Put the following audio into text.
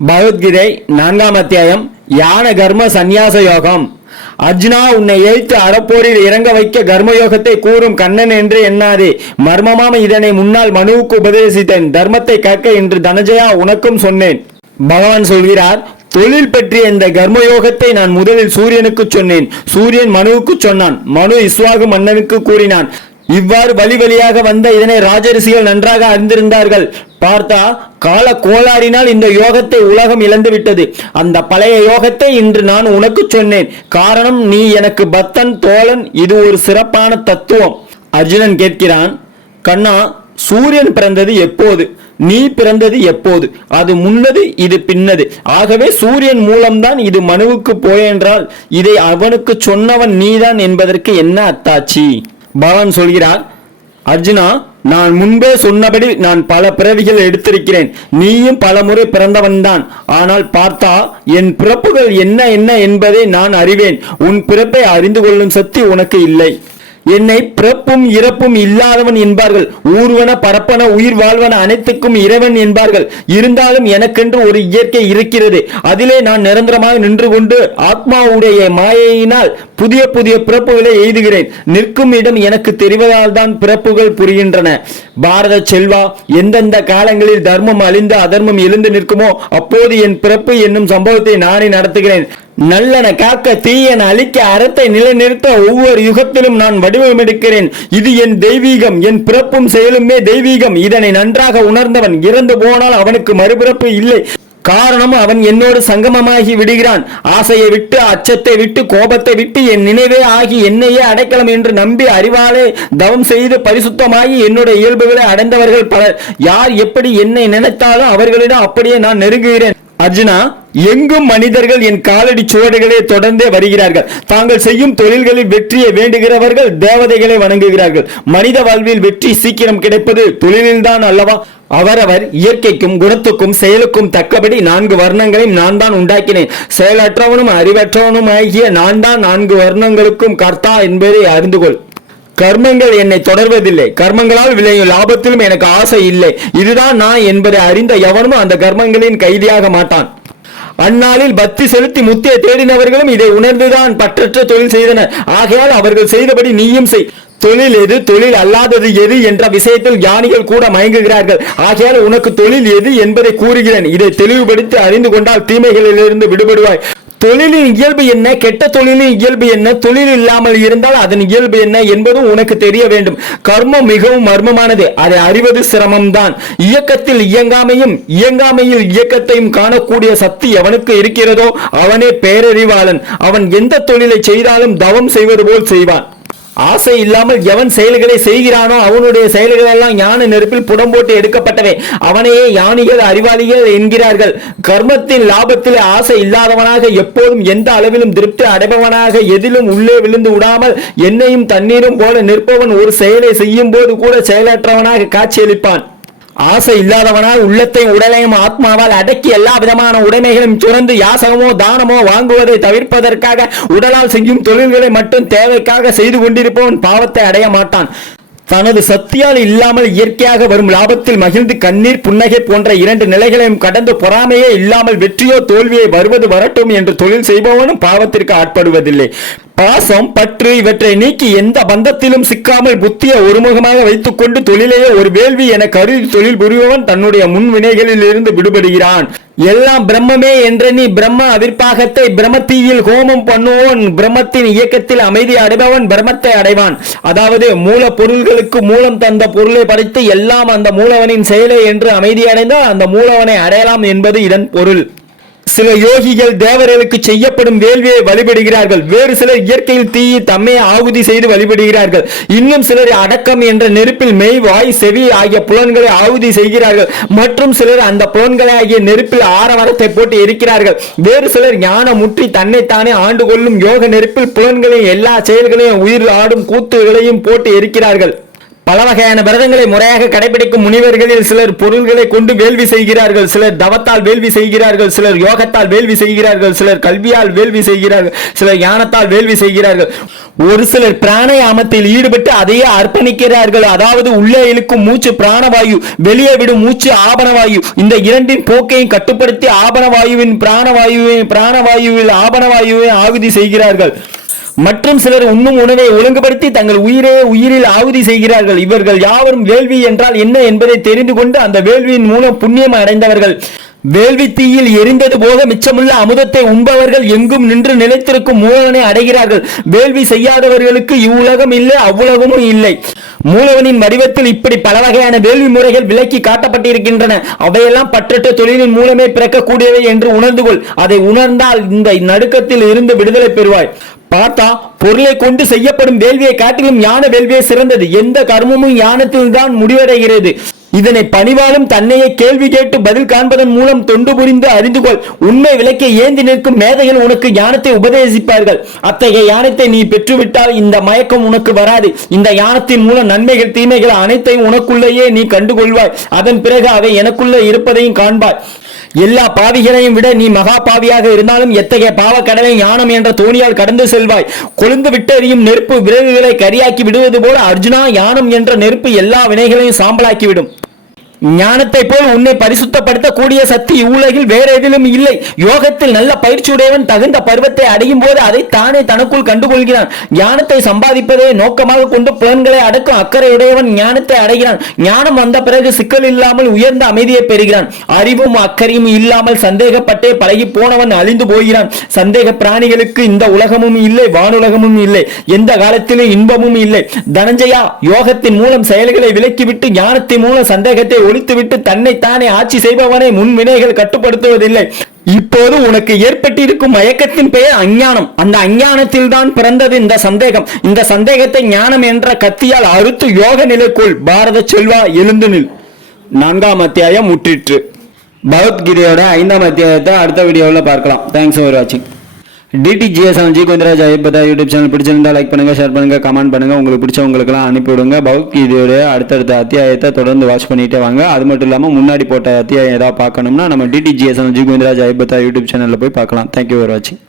பகவத்கீதை 4ஆம் அத்தியாயம் யான கர்ம சந்நியாச யோகம். அர்ஜுனா, உன்னை எய்த்து அறப்போரில் இறங்க வைக்க கர்மயோகத்தை கூறும் கண்ணன் என்று எண்ணாதே. மர்மமாம் இதனை முன்னால் மனுவுக்கு உபதேசித்தேன். தர்மத்தை காக்க என்று தனஜயா உனக்கும் சொன்னேன். பகவான் சொல்கிறார், தொழில் பற்றிய இந்த கர்மயோகத்தை நான் முதலில் சூரியனுக்கு சொன்னேன். சூரியன் மனுவுக்கு சொன்னான். மனு இஸ்வாகு மன்னனுக்கு கூறினான். இவ்வாறு வழி வழியாக வந்த இதனை ராஜரிஷிகள் நன்றாக அறிந்திருந்தார்கள். பார்த்தா கால கோளாறினால் இந்த யோகத்தை உலகம் இழந்துவிட்டது. அந்த பழைய யோகத்தை இன்று நான் உனக்கு சொன்னேன். காரணம், நீ எனக்கு பக்தன், தோழன். இது ஒரு சிறப்பான தத்துவம். அர்ஜுனன் கேட்கிறான், கண்ணா, சூரியன் பிறந்தது எப்போது? நீ பிறந்தது எப்போது? அது முன்னது, இது பின்னது. ஆகவே சூரியன் மூலம்தான் இது மனுவுக்கு போயென்றால் இதை அவனுக்கு சொன்னவன் நீதான் என்பதற்கு என்ன அத்தாட்சி? பகவான் சொல்கிறார், அர்ஜுனா, நான் முன்பே சொன்னபடி நான் பல பிறவிகள் எடுத்திருக்கிறேன். நீயும் பல முறை பிறந்தவன்தான். ஆனால் பார்த்தா என் பிறப்புகள் என்ன என்ன என்பதை நான் அறிவேன். உன் பிறப்பை அறிந்து கொள்ளும் சக்தி உனக்கு இல்லை. என்னை பிறப்பும் இறப்பும் இல்லாதவன் என்பார்கள். ஊர்வன பரப்பன உயிர் வாழ்வன அனைத்துக்கும் இறைவன் என்பார்கள். இருந்தாலும் எனக்கென்று ஒரு இயற்கை இருக்கிறது. அதிலே நான் நிரந்தரமாக நின்று கொண்டு ஆத்மாவுடைய மாயையினால் புதிய புதிய பிறப்புகளை எய்துகிறேன். நிற்கும் இடம் எனக்கு தெரிவதால் தான் பிறப்புகள் புரிகின்றன. பாரத செல்வா, எந்தெந்த காலங்களில் தர்மம் அழிந்து அதர்மம் எழுந்து நிற்குமோ அப்போது என் பிறப்பு என்னும் சம்பவத்தை நானே நடத்துகிறேன். நல்லன காக்க, தீயன அழிக்க, அறத்தை நிலைநிறுத்த ஒவ்வொரு யுகத்திலும் நான் வடிவமெடுக்கிறேன். இது என் தெய்வீகம். என் பிறப்பும் செயலுமே தெய்வீகம். இதனை நன்றாக உணர்ந்தவன் இறந்து போனால் அவனுக்கு மறுபிறப்பு இல்லை. காரணம், அவன் என்னோடு சங்கமமாகி விடுகிறான். ஆசையை விட்டு, அச்சத்தை விட்டு, கோபத்தை விட்டு என் நினைவே ஆகி என்னையே அடைக்கலம் என்று நம்பி அறிவாலே தவம் செய்து பரிசுத்தமாகி என்னுடைய இயல்புகளை அடைந்தவர்கள் பலர். யார் எப்படி என்னை நினைத்தாலும் அவர்களிடம் அப்படியே நான் நெருங்குகிறேன். அர்ஜுனா, எங்கும் மனிதர்கள் என் காலடி சுவடுகளே தொடர்ந்தே வருகிறார்கள். தாங்கள் செய்யும் தொழில்களில் வெற்றியை வேண்டுகிறவர்கள் தேவதைகளை வணங்குகிறார்கள். மனித வாழ்வில் வெற்றி சீக்கிரம் கிடைப்பது தொழிலில்தான் அல்லவா? அவரவர் இயற்கைக்கும் குணத்துக்கும் செயலுக்கும் தக்கபடி 4 வர்ணங்களையும் நான் தான் உண்டாக்கினேன். செயலற்றவனும் அறிவற்றவனும் ஆகிய நான் தான் 4 வர்ணங்களுக்கும் கர்த்தா என்பதை அறிந்து கொள். கர்மங்கள் என்னை தொடர்வதில்லை. கர்மங்களால் விளையும் லாபத்திலும் எனக்கு ஆசை இல்லை. இதுதான் நான் என்பதை அறிந்த எவனும் அந்த கர்மங்களின் கைதியாக மாட்டான். அந்நாளில் பக்தி செலுத்தி முத்தியை தேடினவர்களும் இதை உணர்ந்துதான் பற்றற்ற தொழில் செய்தனர். ஆகையால் அவர்கள் செய்தபடி நீயும் செய். தொழில் எது, தொழில் அல்லாதது எது என்ற விஷயத்தில் ஞானிகள் கூட மயங்குகிறார்கள். ஆகையால் உனக்கு தொழில் எது என்பதை கூறுகிறேன். இதை தெளிவுபடுத்தி அறிந்து கொண்டால் தீமைகளிலிருந்து விடுபடுவாய். தொழிலின் இயல்பு என்ன, கெட்ட தொழிலின் இயல்பு என்ன, தொழில் இல்லாமல் இருந்தால் அதன் இயல்பு என்ன என்பதும் உனக்கு தெரிய வேண்டும். கர்மம் மிகவும் மர்மமானது. அதை அறிவது சிரமம்தான். இயக்கத்தில் இயங்காமையும் இயங்காமையில் இயக்கத்தையும் காணக்கூடிய சக்தி எவனுக்கு இருக்கிறதோ அவனே பேரறிவாளன். அவன் எந்த தொழிலை செய்தாலும் தவம் செய்வது போல் செய்வான். ஆசை இல்லாமல் எவன் செயல்களை செய்கிறானோ அவனுடைய செயல்கள் எல்லாம் ஞான நெருப்பில் புடம் போட்டு எடுக்கப்பட்டவை. அவனையே ஞானிகள் அறிவாளிகள் என்கிறார்கள். கர்மத்தின் லாபத்தில் ஆசை இல்லாதவனாக, எப்போதும் எந்த அளவிலும் திருப்தி அடைபவனாக, எதிலும் உள்ளே விழுந்து விடாமல் எண்ணெயும் தண்ணீரும் போல நிற்பவன் ஒரு செயலை செய்யும் போது கூட செயலற்றவனாக காட்சியளிப்பான். ஆசை இல்லாதவனால் உள்ளத்தை உடலையும் ஆத்மாவால் அடக்கி எல்லா விதமான உடைமைகளையும் துறந்து யாசகமோ தானமோ வாங்குவதை தவிர்ப்பதற்காக உடலால் செய்யும் தொழில்களை மட்டும் தேவைக்காக செய்து கொண்டிருப்பவன் பாவத்தை அடைய மாட்டான். தனது சக்தியால் இல்லாமல் இயற்கையாக வரும் லாபத்தில் மகிழ்ந்து கண்ணீர் புன்னகை போன்ற 2 நிலைகளையும் கடந்து பொறாமையே இல்லாமல் வெற்றியோ தோல்வியை வருவது வரட்டும் என்று தொழில் செய்பவனும் பாவத்திற்கு ஆட்படுவதில்லை. பாசம், பற்று இவற்றை நீக்கி எந்த பந்தத்திலும் சிக்காமல் புத்தியை ஒருமுகமாக வைத்துக் கொண்டு தொழிலையே ஒரு வேள்வி என கருதி தொழில் புரிபவன் தன்னுடைய முன்வினைகளில் இருந்து விடுபடுகிறான். எல்லாம் பிரம்மமே என்ற நீ பிரம்ம அவிர்ப்பாகத்தை பிரம்மத்தீயில் ஹோமம் பண்ணுவோன் பிரம்மத்தின் இயக்கத்தில் அமைதி அடைபவன் பிரம்மத்தை அடைவான். அதாவது மூல பொருள்களுக்கு மூலம் தந்த பொருளை படைத்து எல்லாம் அந்த மூலவனின் செயலை என்று அமைதி அடைந்தால் அந்த மூலவனை அடையலாம் என்பது இதன் பொருள். சில யோகிகள் தேவர்களுக்கு செய்யப்படும் வேள்வியை வழிபடுகிறார்கள். வேறு சிலர் இயற்கையில் தீயை தம்மை ஆகுதி செய்து வழிபடுகிறார்கள். இன்னும் சிலர் அடக்கம் என்ற நெருப்பில் மெய், வாய், செவி ஆகிய புலன்களை ஆகுதி செய்கிறார்கள். மற்றும் சிலர் அந்த புலன்களை ஆகிய நெருப்பில் ஆரவரத்தை போட்டு எரிக்கிறார்கள். வேறு சிலர் ஞானம் முற்றி தன்னைத்தானே ஆண்டு கொள்ளும் யோக நெருப்பில் புலன்களின் எல்லா செயல்களையும் உயிர் ஆடும் கூத்துகளையும் போட்டு எரிக்கிறார்கள். பல வகையான விரதங்களை முறையாக கடைபிடிக்கும் முனிவர்களில் சிலர் பொருள்களை கொண்டு வேள்வி செய்கிறார்கள், சிலர் தவத்தால் வேள்வி செய்கிறார்கள், சிலர் யோகத்தால் வேள்வி செய்கிறார்கள், சிலர் கல்வியால் வேள்வி செய்கிறார்கள், சிலர் ஞானத்தால் வேள்வி செய்கிறார்கள். ஒரு சிலர் பிராணாயாமத்தில் ஈடுபட்டு அதையே அர்ப்பணிக்கிறார்கள். அதாவது உள்ளே இழுக்கும் மூச்சு பிராணவாயு, வெளியே விடும் மூச்சு ஆபனவாயு. இந்த இரண்டின் போக்கையும் கட்டுப்படுத்தி பிராணவாயுவில் ஆபனவாயுவை ஆகுதி செய்கிறார்கள். மற்றும் சிலர் உண்ணும் உணவை ஒழுங்குபடுத்தி தங்கள் உயிரில் ஆகுதி செய்கிறார்கள். இவர்கள் யாவரும் வேள்வி என்றால் என்ன என்பதை தெரிந்து கொண்டு அந்த வேள்வியின் மூலம் புண்ணியம் அடைந்தவர்கள். வேள்வி தீயில் எரிந்தது போக மிச்சமுள்ள அமுதத்தை உண்பவர்கள் எங்கும் நின்று நிலைத்திருக்கும் மூலவனை அடைகிறார்கள். வேள்வி செய்யாதவர்களுக்கு இவ்வுலகம் இல்லை, அவ்வுலகமும் இல்லை. மூலவனின் வடிவத்தில் இப்படி பல வகையான வேள்வி முறைகள் விலக்கி காட்டப்பட்டிருக்கின்றன. அவையெல்லாம் பற்றற்ற தொழிலின் மூலமே பிறக்கக்கூடியவை என்று உணர்ந்து கொள். அதை உணர்ந்தால் இந்த நடுக்கத்தில் இருந்து விடுதலை பெறுவாய். பார்த்தா பொருளை கொண்டு செய்யப்படும் வேள்வியை காட்டிலும் ஞான வேள்வியை சிறந்தது. எந்த கர்மமும் ஞானத்தில் தான் முடிவடைகிறது. இதனை பணிவாலும் தன்னையே கேள்வி கேட்டு பதில் காண்பதன் மூலம் தொண்டு புரிந்து அறிந்து கொள். உண்மை விளக்கை ஏந்தி நிற்கும் மேதைகள் உனக்கு ஞானத்தை உபதேசிப்பார்கள். அத்தகைய ஞானத்தை நீ பெற்றுவிட்டால் இந்த மயக்கம் உனக்கு வராது. இந்த ஞானத்தின் மூலம் நன்மைகள் தீமைகள் அனைத்தையும் உனக்குள்ளேயே நீ கண்டுகொள்வாய். அதன் பிறகு அவை எனக்குள்ள இருப்பதையும் காண்பாய். எல்லா பாவிகளையும் விட நீ மகா பாவியாக இருந்தாலும் எத்தகைய பாவ கடலை ஞானம் என்ற தோணியால் கடந்து செல்வாய். கொழுந்து விட்டெறியும் நெருப்பு விறகுகளை கரியாக்கி விடுவது போல அர்ஜுனா, ஞானம் என்ற நெருப்பு எல்லா வினைகளையும் சாம்பலாக்கிவிடும். ஞானத்தை போல் உன்னை பரிசுத்தப்படுத்த கூடிய சக்தி இவ்வுலகில் வேற எதிலும் இல்லை. யோகத்தில் நல்ல பயிற்சியுடையவன் தகுந்த பருவத்தை அடையும் போது அதை தானே தனக்குள் கண்டுகொள்கிறான். ஞானத்தை சம்பாதிப்பதை நோக்கமாக கொண்டு புலன்களை அடக்கும் அக்கறையுடையவன் ஞானத்தை அடைகிறான். ஞானம் வந்த பிறகு சிக்கல் இல்லாமல் உயர்ந்த அமைதியை பெறுகிறான். அறிவும் அக்கறையும் இல்லாமல் சந்தேகப்பட்டே பழகி போனவன் அழிந்து போகிறான். சந்தேக பிராணிகளுக்கு இந்த உலகமும் இல்லை, வானுலகமும் இல்லை, எந்த காலத்திலும் இன்பமும் இல்லை. தனஞ்சயா, யோகத்தின் மூலம் செயல்களை விலக்கிவிட்டு ஞானத்தின் மூலம் சந்தேகத்தை ஒழித்துவிட்டு தன்னைத்தானே ஆட்சி செய்பவனை முன்வினைகள் கட்டுப்படுத்துவதில்லை. இப்போது உனக்கு ஏற்பட்டிருக்கும் மயக்கத்தின் பெயர் அஞ்ஞானம். அந்த அஞ்ஞானத்தில் தான் பிறந்தது இந்த சந்தேகம். இந்த சந்தேகத்தை ஞானம் என்ற கத்தியால் அறுத்து யோக நிலைக்குள். பாரத செல்வா, எழுந்து நில். 4ஆம் அத்தியாயம் முற்றிற்று. பகவத்கீதையோட 5ஆம் அத்தியாயத்தை அடுத்த வீடியோவில் பார்க்கலாம். தேங்க்ஸ் ஃபார் வாட்சிங். DTGS ஜி கோவிந்தராஜ் ஐயப்பதா யூடியூப் சேனல் பிடிச்சிருந்தா லைக் பண்ணுங்க, ஷேர் பண்ணுங்க, கமெண்ட் பண்ணுங்க. உங்களுக்கு பிடிச்சவங்களுக்கெல்லாம் அனுப்பிவிடுங்க. பகவத்கீதையோட அடுத்தடுத்த அத்தியாயத்தை தொடர்ந்து வாட்ச் பண்ணிட்டே வாங்க. அது மட்டும் இல்லாமல் முன்னாடி போட்ட அத்தியாயம் ஏதாவது பார்க்கணும்னா நம்ம DTGS ஜி கோவிந்தராஜ் ஐயப்பதா யூடியூப் சேனலில் போய் பார்க்கலாம். தேங்க்யூ ஃபார் வாட்சிங்.